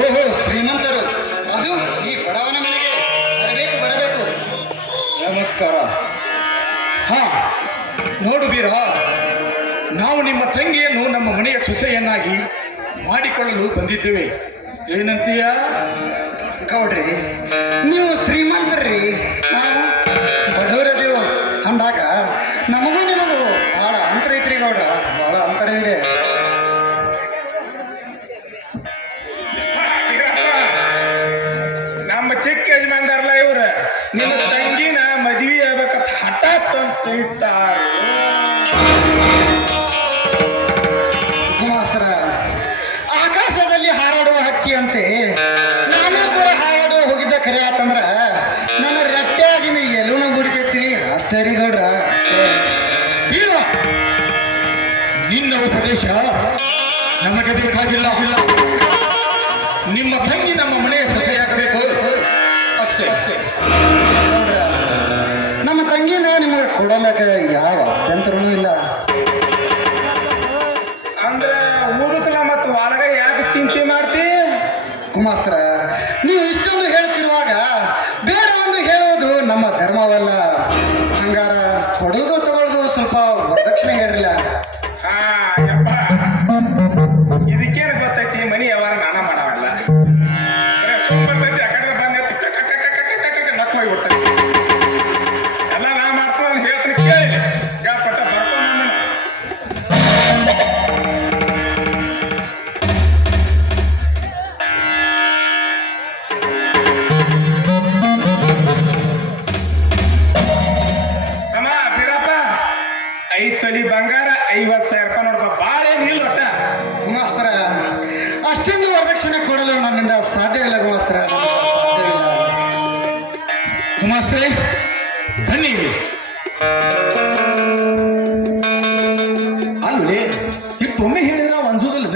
ಓಹೋ ಶ್ರೀಮಂತರು, ಅದು ಈ ಬಡವನ ಮನೆಗೆ ಬರಬೇಕು ಬರಬೇಕು. ನಮಸ್ಕಾರ. ಹಾ, ನೋಡು ಬೀರ, ನಾವು ನಿಮ್ಮ ತಂಗಿಯನ್ನು ನಮ್ಮ ಮನೆಯ ಸೊಸೆಯನ್ನಾಗಿ ಮಾಡಿಕೊಳ್ಳಲು ಬಂದಿದ್ದೇವೆ. ಏನಂತೀಯ? ಗೌಡ್ರಿ, ನೀವು ಶ್ರೀಮಂತರ್ರಿ, ನಾವು ಬಡವರದೇವು ಅಂದಾಗ ನಮಗೂ ನಿಮಗೂ ಬಹಳ ಅಂತರ ಐತ್ರಿ ಗೌಡ್ರ, ಬಹಳ ಅಂತರವಿದೆ. ನಮ್ಮ ಚಿಕ್ಕ ಯಜಮಾನ್ದಾರಲ್ಲ ಇವ್ರ ನಿಮ್ಮ ತಂಗಿನ ಮದುವೆ ಆಗ್ಬೇಕಂತ ಹಠಾತ್ ಅಂತ ಇರ್ತಾರ. ಕುಮಾಸ್ತರ, ಆಕಾಶದಲ್ಲಿ ಹಾರಾಡುವ ಹಕ್ಕಿ ಅಂತೆ ನಾನು ಕೂಡ ಹಾರಾಡುವ ಹೋಗಿದ್ದ ಖರೆ ಆತಂದ್ರ ನನ್ನ ರಟ್ಟೆಯಾಗಿ ಎಲ್ಲೂ ಮುರಿತೈತಿ ಅಷ್ಟೇ ರೀ ಗೌಡ್ರ. ಬೀರ, ನಿನ್ನ ಉಪದೇಶ ನಮಗೆ ಬೇಕಾಗಿಲ್ಲ. ನಿಮ್ಮ ತಂಗಿ ನಮ್ಮ ಮನೆಯ ಸೊಸೆಯಾಗಬೇಕು ಅಷ್ಟೇ. ಗೌಡ್ರ, ನಮ್ಮ ತಂಗಿನ ನಿಮಗೆ ಕೊಡಲಕ್ಕ ಯಾವ ಅಭ್ಯಂತರನೂ ಇಲ್ಲ. ಅಂದ್ರೆ ಊರಿಸಲ ಮತ್ತು ಒಳಗ ಯಾಕೆ ಚಿಂತೆ ಮಾಡ್ತಿ? ಕುಮಾಸ್ತರ, ನೀವು ಇಷ್ಟೊಂದು ಹೇಳುತ್ತಿರುವಾಗ ಬೇಡ ಒಂದು ಹೇಳುವುದು ನಮ್ಮ ಧರ್ಮವಲ್ಲ. ಹಂಗಾರ ಕೊಡುವುದು ತಗೊಳ್ಳೋದು ಸ್ವಲ್ಪ ವರದಕ್ಷಿಣೆ ಹೇಳ್ರಿಲ್ಲ. ಹಾ ಯಪ್ಪ, ಇದಕ್ಕೇನು ಗೊತ್ತೈತಿ? ಮನಿ ಯಾವಾಗ ನಾನ ಮಾಡವಲ್ಲ, ಬರ್ತೈತಿ. ಆ ಕಡೆ ಬಂದ ನಕ್ ಹೋಗ್ಬಿಡ್ತೈತಿ. ಎಲ್ಲ ನಾ ಮಾಡ್ತಾನ ಹೇಳ್ತೀನಿ, ಕೇಳಿ ಪಟ್ಟ ಬರ್ಕೊಂಡು ಅಮ್ಮ ಬೀರಪ್ಪ, 5 ತೊಲಿ ಬಂಗಾರ 50,000 ರೂಪಾಯಿ ನೋಡಪ್ಪ, ಭಾಳ ಏನಿಲ್ಲ ಒಟ್ಟ. ಕುಮಾಸ್ತರ, ಅಷ್ಟೊಂದು ವರದಕ್ಷಿಣೆ ಕೊಡಲು ನನ್ನಿಂದ ಸಾಧ್ಯವಿಲ್ಲ ಕುಮಾಸ್ತರ, ಸಾಧ್ಯವಿಲ್ಲ. ಕುಮಾಸ್ರೆ, ಬನ್ನಿ. ಅಲ್ವೇ ಇಟ್ಟೊಮ್ಮೆ ಹೇಳಿದ್ರೆ ನಾವು ಅನ್ಸೋದಲ್ಲ,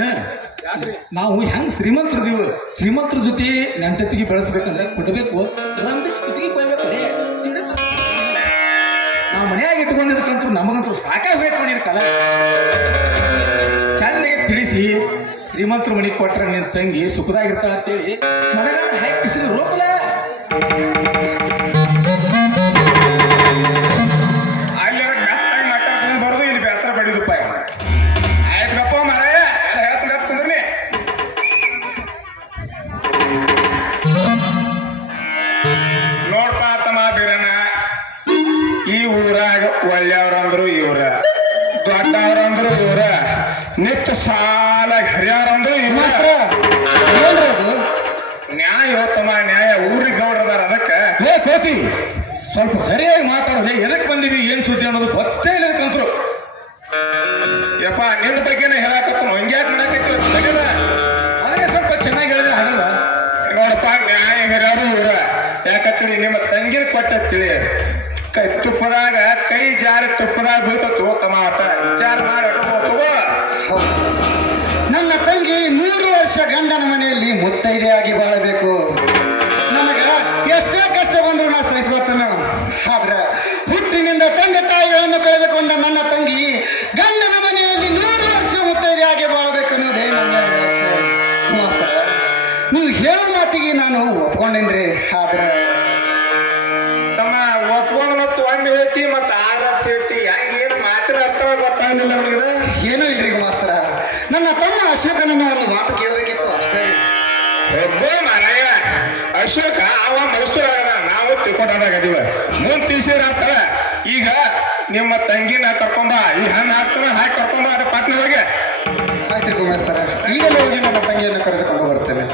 ನಾವು ಹೆಂಗ್ ಶ್ರೀಮಂತರಿದೀವಿ, ಶ್ರೀಮಂತರ ಜೊತೆ ನೆಂಟತ್ತಿಗೆ ಬೆಳೆಸ್ಬೇಕಂದ್ರೆ ಕೊಡಬೇಕು, ರಂಬಿಸಿ ಕುತ್ತಿಗೆ ಕೊಯ್ಬೇಕಲ್ಲೇ. ನಾವು ಮನೆಯಾಗಿ ಇಟ್ಕೊಂಡಿದ್ದಕ್ಕಂತೂ ನಮಗಂತೂ ಸಾಕಾಗಬೇಕು ನಿನ್ನ ಕಾಲ. ಚಂದಾಗೆ ತಿಳಿಸಿ, ಶ್ರೀಮಂತರ ಮನೆಗೆ ಕೊಟ್ರೆ ನಿನ್ನ ತಂಗಿ ಸುಖದಾಗಿರ್ತಾಳ ಅಂತೇಳಿ ಮನಗಂಡ ಹಾಕಿಸಿದ ರೂಪಲ. ಅಲ್ಲಿ ಬೆತ್ತಾಗಿ ಮಾತಾಡ್ಕೊಂಡು ಬರೋದು, ಇಲ್ಲಿ ಬೇತರ ಬಡಿದಪ್ಪ. ಆಯ್ತಪ್ಪ ಮಾರಾಯ, ಎಲ್ಲ ಹೇಳ್ತೀನಿ ಕುಂದ್ರಿ. ನೋಡ್ಪ ತಮ್ಮ ಬೀರನ, ಈ ಊರಾಗ ಒಳ್ಳೆಯವ್ರಂದ್ರು ಇವ್ರ, ದೊಡ್ಡವ್ರಂದ್ರು ಇವ್ರ, ನಿತ್ಯ ಸಾಲ ಹರಿಯಾರಂದ್ರು ಇವ್ರ. ಏನ್ರಿ ಅದು? ನ್ಯಾಯ ತಮ್ಮ ನ್ಯಾಯ. ಊರಿಗೆ ಗೌಡ್ರದಾರ, ಅದಕ್ಕೆ ಲೇ ಕೋತಿ ಸ್ವಲ್ಪ ಸರಿಯಾಗಿ ಮಾತಾಡೋದು. ಎದಕ್ಕೆ ಬಂದಿವಿ, ಏನ್ ಸುದ್ದಿ ಅನ್ನೋದು ಗೊತ್ತೇ ಇಲ್ಲ ಕಂತ್ರು. ಯಪ್ಪ, ನಿನ್ನ ಬಗ್ಗೆನೇ ಹೇಳಾಕತ್ತ, ಹಂಗ್ಯಾಕೆ ಮಾಡಾಕತ್ತಿಲ್ಲ? ಅದನ್ನೇ ಸ್ವಲ್ಪ ಚೆನ್ನಾಗಿ ಹೇಳಿದ್ರೆ ಆಗಲ್ಲ. ನೋಡಪ್ಪ, ನ್ಯಾಯ ಹಿರಿಯರು ಇವ್ರ. ಯಾಕಂತೇಳಿ ನಿಮ್ಮ ತಂಗಿನ ಕೊಟ್ಟೇಳಿ ತುಪ್ಪದಾಗ ಕೈ ಜಾರಿ ತುಪ್ಪದಾಗ ಬೀಳ್ತತ್ತು ತಮ್ಮ. ಆತ ವಿಚಾರ ಮಾಡಿ ಹೌದು. ನನ್ನ ತಂಗಿ 3 ವರ್ಷ ಗಂಡನ ಮನೆಯಲ್ಲಿ ಮುತ್ತೈದೆಯಾಗಿ ಬಾಳಬೇಕು. ನನಗ ಎಷ್ಟೇ ಕಷ್ಟ ಬಂದ್ರು ನಾ ಸಹಿಸ್ಕೊತನು. ಆದ್ರೆ ಹುಟ್ಟಿನಿಂದ ತಂದೆ ತಾಯಿಗಳನ್ನು ಕಳೆದುಕೊಂಡ ನನ್ನ ತಂಗಿ ಗಂಡನ ಮನೆಯಲ್ಲಿ 100 ವರ್ಷ ಮುತ್ತೈದೆಯಾಗಿ ಬಾಳಬೇಕನ್ನೋದೇ ನನ್ನ ಆಸೆ. ಮಾಸ್ತರ, ನೀವು ಹೇಳೋ ಮಾತಿಗೆ ನಾನು ಒಪ್ಕೊಂಡೇನ್ರಿ. ಆದ್ರೆ ತಮ್ಮ ಒಪ್ಕೊಂಡು ಮತ್ತು ಒಮ್ಮೆ ಹೇಳ್ತಿ ಮತ್ತು ಆರತ್ ಹೇಳ್ತಿ, ಏನು ಮಾತ್ರ ಅರ್ಥವ ಗೊತ್ತಾಗಲಿಲ್ಲ ನಮಗೆ. ಏನೂ ಇಲ್ರಿ ಮಾಸ್ತರ, ನನ್ನ ತಮ್ಮ ಅಶೋಕನನ್ನು ಒಂದು ಮಾತು ಕೇಳಬೇಕಿತ್ತು ಅಷ್ಟೇ. ಒಬ್ಬ ಮಾರಾಯ ಅಶೋಕ ಅವ ಮೈಸೂರಾಗದ, ನಾವು ತಿಳ್ಕೊಂಡಾಗದೀವ. ಮುಂದ್ ತೀಸಿರಾತ. ಈಗ ನಿಮ್ಮ ತಂಗಿನ ಕರ್ಕೊಂಬ, ಈ ಹಣ್ಣು ಹಾಕ್ತಾನ ಹಾಕಿ ಕರ್ಕೊಂಬ, ಅದು ಪಟ್ನ ಹೋಗಿ. ಆಯ್ತು ಮಾಸ್ತರ, ಈಗಲೇ ಹೋಗಿ ನನ್ನ ತಂಗಿಯನ್ನು ಕರೆದುಕೊಂಡು ಬರ್ತೇನೆ.